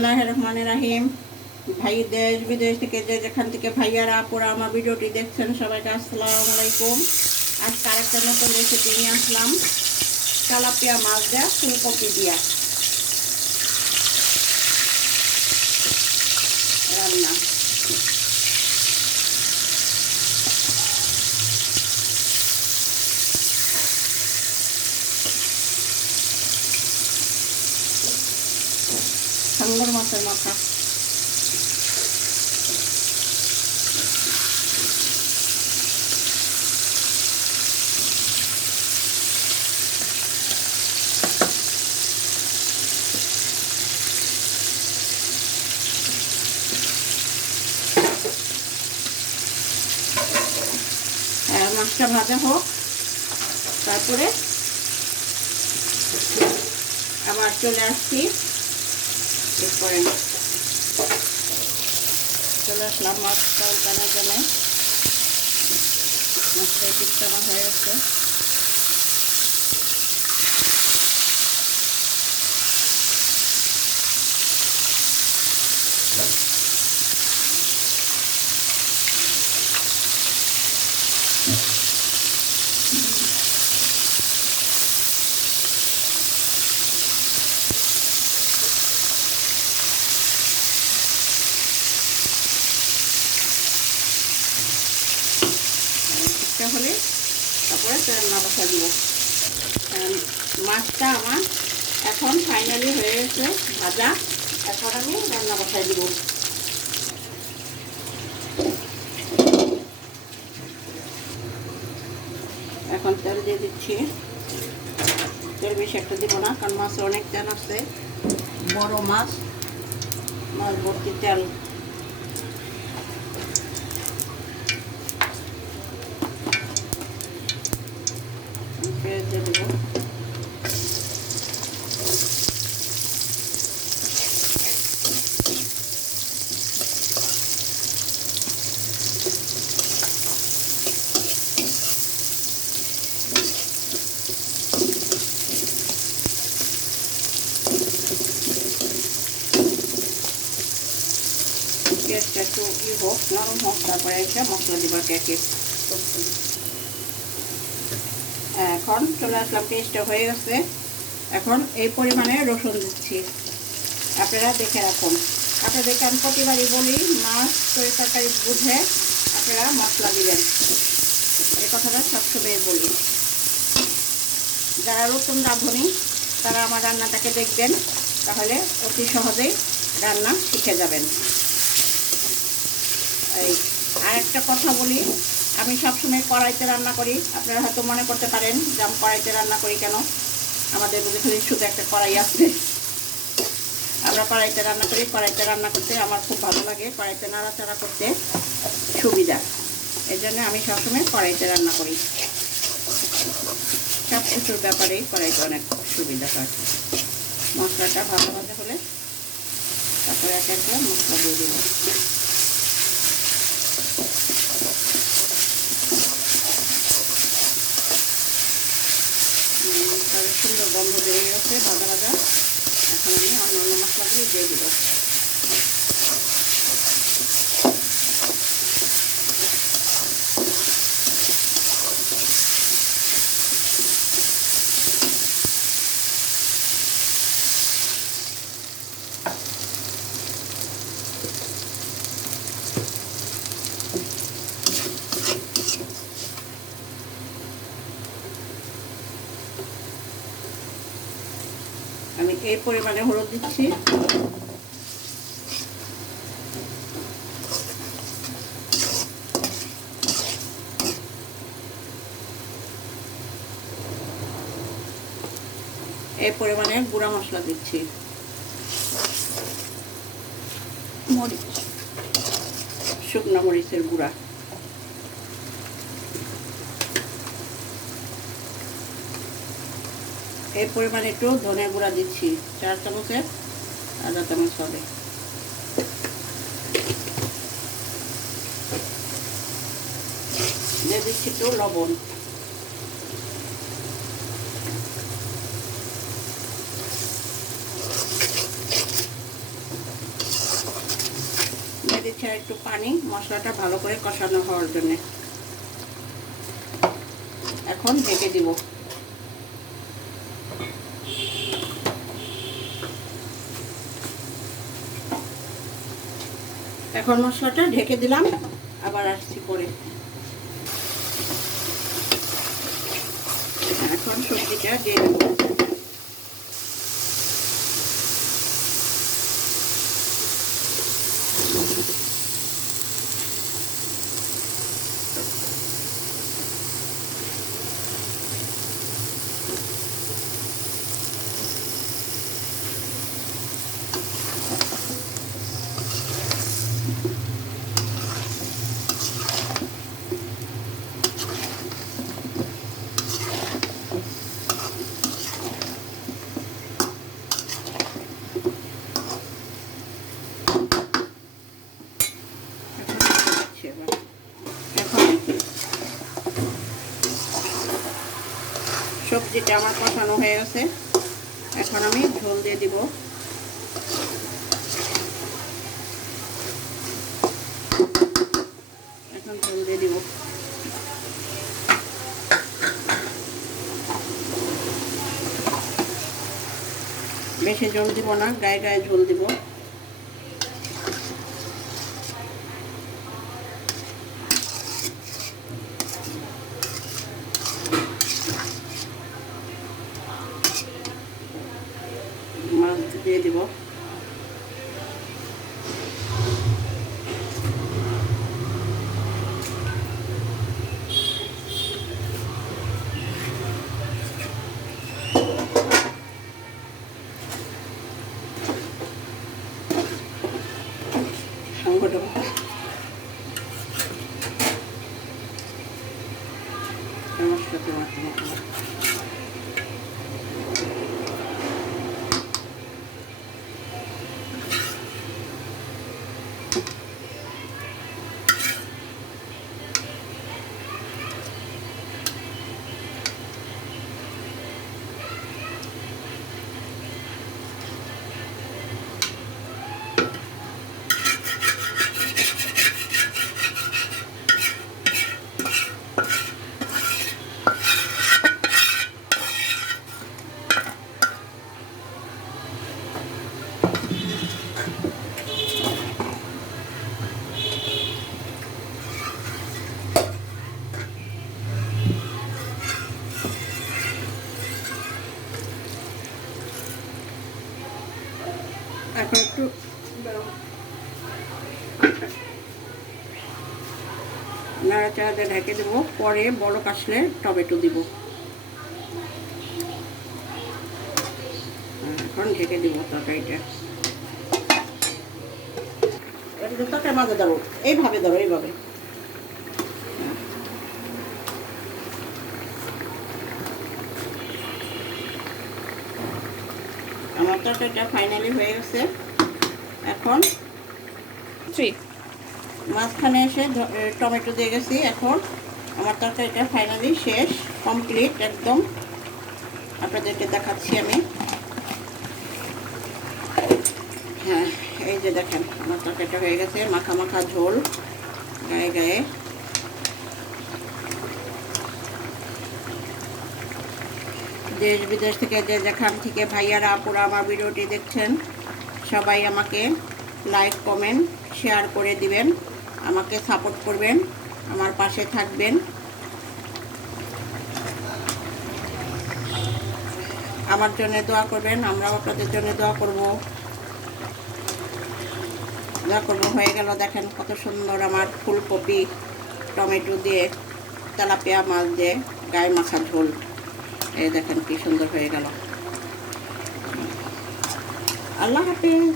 বিসমিল্লাহির রহমানির রহিম। ভাই দেশ বিদেশ থেকে যেখান থেকে ভাইয়ারা আপুরা আমার ভিডিওটি দেখছেন সবাইকে আসসালামু আলাইকুম। আজকে আরেকটা নতুন রেসিপি নিয়ে আসলাম, তেলাপিয়া মাছ দেওয়া ফুলকপি দিয়া রান্না। সাঙ্গর মাছের মাথা। মাছটা ভাজা হোক, তারপরে আবার চলে আসছি। এরপরে চলে আসলাম মাছটা উল্টানোর জন্য। মাছটা টিপটানো হয়ে গেছে। হলে তারপরে রান্না বসা দিব। মাছটা আমার এখন ফাইনালি হয়ে গেছে ভাজা। এখন আমি রান্না বসাই দিব। এখন তেল দিয়ে দিচ্ছি। তেল বেশি একটা দিব না, কারণ মাছে অনেক তেল আছে। বড় মাছ, মাছ ভর্তি তেল। পেঁয়াজ দিয়ে দেবো। পেঁয়াজটা একটু হোক, নরম হোক, তারপরে একটা মশলা দিবার কেকে। এখন চলে আসলাম, পেস্টটা হয়ে গেছে। এখন এই পরিমাণে রসুন দিচ্ছি। আপনারা দেখে রাখুন। আপনাদেরকে আমি প্রতিবারই বলি, মাছ তরকারি বুঝে আপনারা মশলা দিবেন, এই কথাটা সবসময় বলি। যারা নতুন রাঁধুনি তারা আমার রান্নাটাকে দেখবেন, তাহলে অতি সহজেই রান্না শিখে যাবেন। এই আরেকটা কথা বলি, আমি সবসময় কড়াইতে রান্না করি। আপনারা হয়তো মনে করতে পারেন যে আমি কড়াইতে রান্না করি কেন, আমাদের বুঝে খালি শুধু একটা কড়াই আছে। আমরা কড়াইতে রান্না করি। কড়াইতে রান্না করতে আমার খুব ভালো লাগে, কড়াইতে নাড়াচাড়া করতে সুবিধা। এই জন্য আমি সবসময় কড়াইতে রান্না করি। সব কিছুর ব্যাপারেই কড়াইতে অনেক সুবিধা হয়। মশলাটা ভালো ভাজা হলে তারপরে এক একটা মশলা দিয়ে দেবো। তাদের সুন্দর গন্ধ বেরিয়ে গেছে ভাজা ভাজা। এখন আমি অন্যান্য মশলাগুলি দিয়ে দিব। আমি এই পরিমাণে হলুদ দিচ্ছি। এই পরিমাণে গুঁড়া মশলা দিচ্ছি। মরিচ, শুকনো মরিচের গুঁড়া। এই পরিমাণে একটু ধনে গুঁড়া দিচ্ছি, 4 চামচের আধা চামচ হবে। দিয়ে দিচ্ছি একটু লবণ। দিচ্ছি আর একটু পানি মশলাটা ভালো করে কষানো হওয়ার জন্য। এখন ঢেকে দিব। এখন মশলাটা ঢেকে দিলাম, আবার আসছি পরে। এখন সবজিটা দিয়ে দেব। সবজিটা আমার কষানো হয়ে গেছে, এখন আমি ঝোল দিয়ে দিব। এখন ঝোল দিয়ে দিব। বেশি ঝোল দিব না, গায়ে গায়ে ঝোল দিব। মাছ দিয়ে দিব। এখন একটু নাড়াচাড়া দিয়ে ঢেকে দেবো, পরে বড় আসলে টমেটো দিব। এখন ঢেকে দিব তরকারিটা। তরকারি মাঝে ধরো, এইভাবে ধরো, এইভাবে। আমার তরকারিটা ফাইনালি হয়ে গেছে। এখন মাঝখানে এসে টমেটো দিয়ে গেছি। এখন আমার তরকারিটা ফাইনালি শেষ, কমপ্লিট একদম। আপনাদেরকে দেখাচ্ছি আমি। হ্যাঁ, এই যে দেখেন আমার তরকারিটা হয়ে গেছে, মাখা মাখা ঝোল গায়ে গায়ে। দেশ বিদেশ থেকে যে যেখান থেকে ভাইয়ারা আপুরা আমার ভিডিওটি দেখছেন, সবাই আমাকে লাইক কমেন্ট শেয়ার করে দিবেন, আমাকে সাপোর্ট করবেন, আমার পাশে থাকবেন। আমার জন্য দোয়া করবেন, আমরাও আপনাদের জন্য দোয়া করব। হয়ে গেল। দেখেন কত সুন্দর আমার ফুলকপি টমেটো দিয়ে তেলাপিয়া মাছ দিয়ে গায়ে মাখা ঝোল। এই দেখেন কি সুন্দর হয়ে গেল। আল্লাহ হাফেজ।